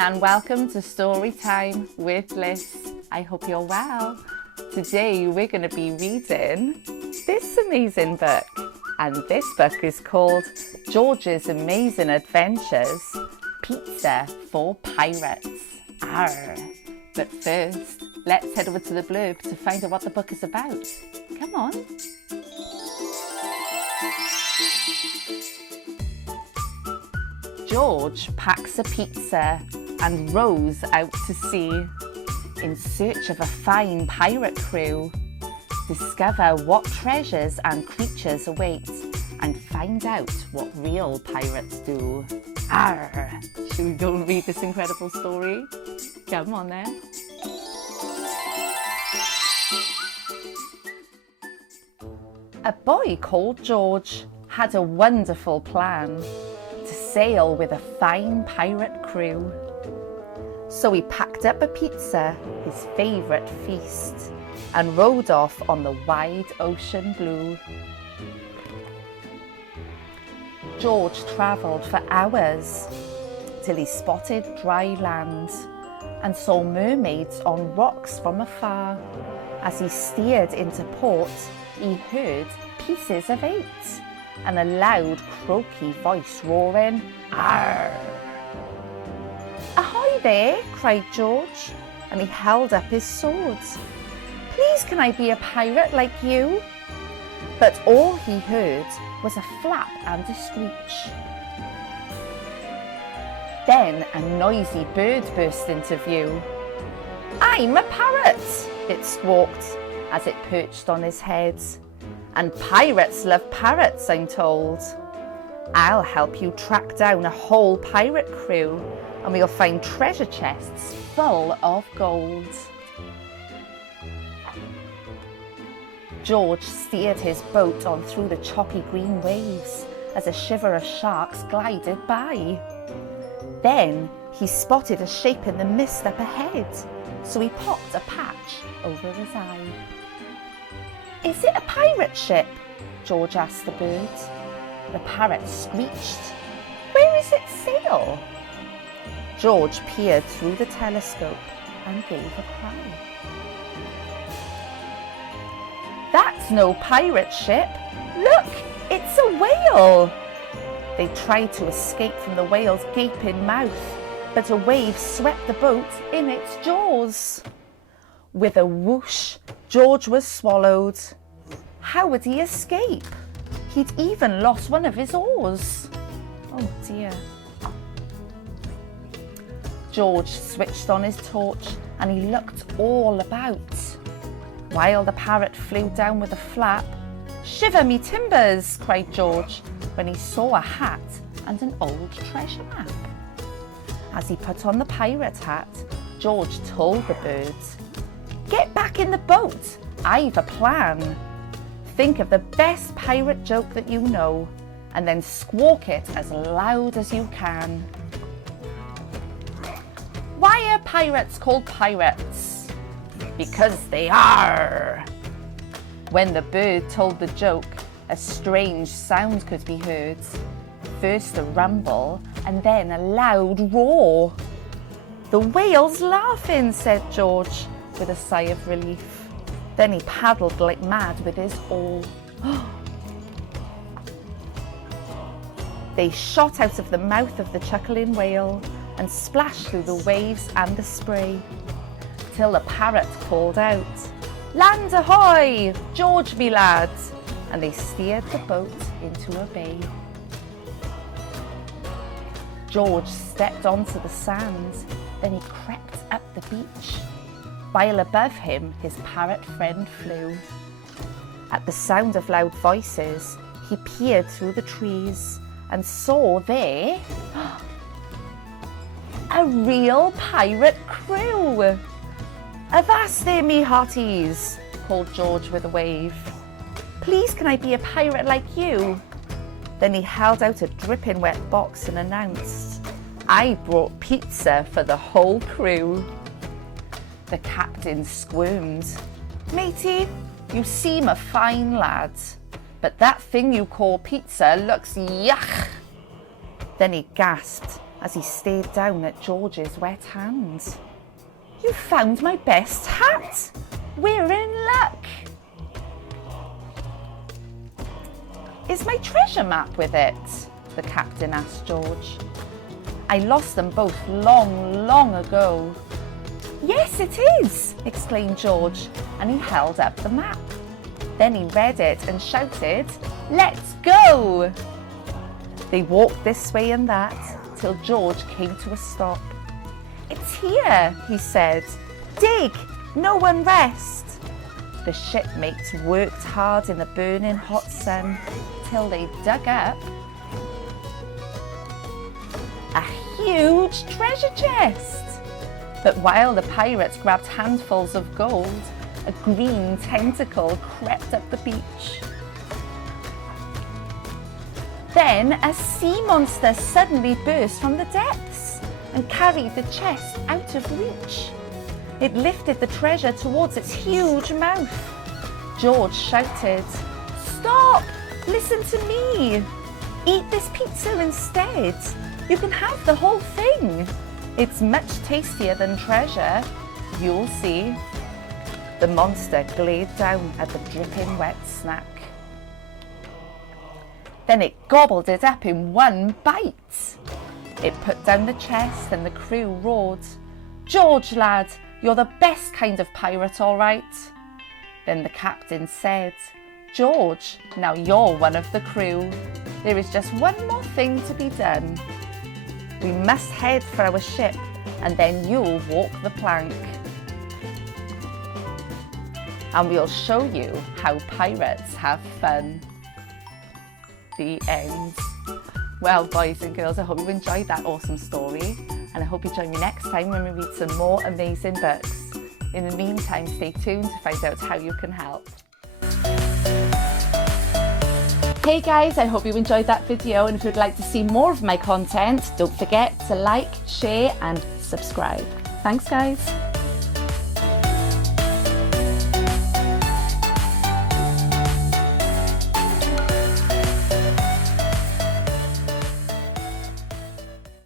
and welcome to Story Time with Liz. I hope you're well. Today we're going to be reading this amazing book, and this book is called George's Amazing Adventures, Pizza for Pirates. Arr! But first, let's head over to the blurb to find out what the book is about. Come on. George packs a pizza and rows out to sea in search of a fine pirate crew. Discover what treasures and creatures await and find out what real pirates do. Arr! Should we go and read this incredible story? Come on then. A boy called George had a wonderful plan to sail with a fine pirate crew. So he packed up a pizza, his favourite feast, and rowed off on the wide ocean blue. George travelled for hours till he spotted dry land and saw mermaids on rocks from afar. As he steered into port, he heard pieces of 8 and a loud croaky voice roaring, "Arr!" "Ahoy there!" cried George, and he held up his sword. "Please can I be a pirate like you?" But all he heard was a flap and a screech. Then a noisy bird burst into view. "I'm a parrot!" it squawked as it perched on his head. "And pirates love parrots, I'm told. I'll help you track down a whole pirate crew and we'll find treasure chests full of gold." George steered his boat on through the choppy green waves as a shiver of sharks glided by. Then he spotted a shape in the mist up ahead, so he popped a patch over his eye. "Is it a pirate ship?" George asked the bird. The parrot screeched. "Where is its sail?" George peered through the telescope and gave a cry. "That's no pirate ship! Look, it's a whale!" They tried to escape from the whale's gaping mouth, but a wave swept the boat in its jaws. With a whoosh, George was swallowed. How would he escape? He'd even lost one of his oars. Oh dear. George switched on his torch and he looked all about, while the parrot flew down with a flap. "Shiver me timbers!" cried George when he saw a hat and an old treasure map. As he put on the pirate hat, George told the bird, "Get back in the boat, I've a plan. Think of the best pirate joke that you know, and then squawk it as loud as you can." "Why are pirates called pirates?" "Because they are." When the bird told the joke, a strange sound could be heard. First a rumble, and then a loud roar. "The whale's laughing," said George, with a sigh of relief. Then he paddled like mad with his oar. They shot out of the mouth of the chuckling whale and splashed through the waves and the spray, till the parrot called out, "Land ahoy, George me lad!" and they steered the boat into a bay. George stepped onto the sand, then he crept up the beach, while above him his parrot friend flew. At the sound of loud voices, he peered through the trees and saw there a real pirate crew. "Avast there, me hearties!" called George with a wave. "Please can I be a pirate like you?" Then he held out a dripping wet box and announced, "I brought pizza for the whole crew." The captain squirmed. "Matey, you seem a fine lad, but that thing you call pizza looks yuck." Then he gasped, as he stared down at George's wet hand. "You found my best hat! We're in luck!" "Is my treasure map with it?" the captain asked George. "I lost them both long, long ago." "Yes, it is!" exclaimed George, and he held up the map. Then he read it and shouted, "Let's go!" They walked this way and that till George came to a stop. "It's here," he said. "Dig, no one rest." The shipmates worked hard in the burning hot sun till they dug up a huge treasure chest. But while the pirates grabbed handfuls of gold, a green tentacle crept up the beach. Then a sea monster suddenly burst from the depths and carried the chest out of reach. It lifted the treasure towards its huge mouth. George shouted, "Stop! Listen to me! Eat this pizza instead. You can have the whole thing. It's much tastier than treasure. You'll see." The monster glared down at the dripping wet snack. Then it gobbled it up in one bite. It put down the chest and the crew roared, "George, lad, you're the best kind of pirate, all right." Then the captain said, "George, now you're one of the crew. There is just one more thing to be done. We must head for our ship and then you'll walk the plank. And we'll show you how pirates have fun." The end. Well, boys and girls, I hope you enjoyed that awesome story, and I hope you join me next time when we read some more amazing books. In the meantime, stay tuned to find out how you can help. Hey guys, I hope you enjoyed that video, and if you'd like to see more of my content, don't forget to like, share and subscribe. Thanks guys.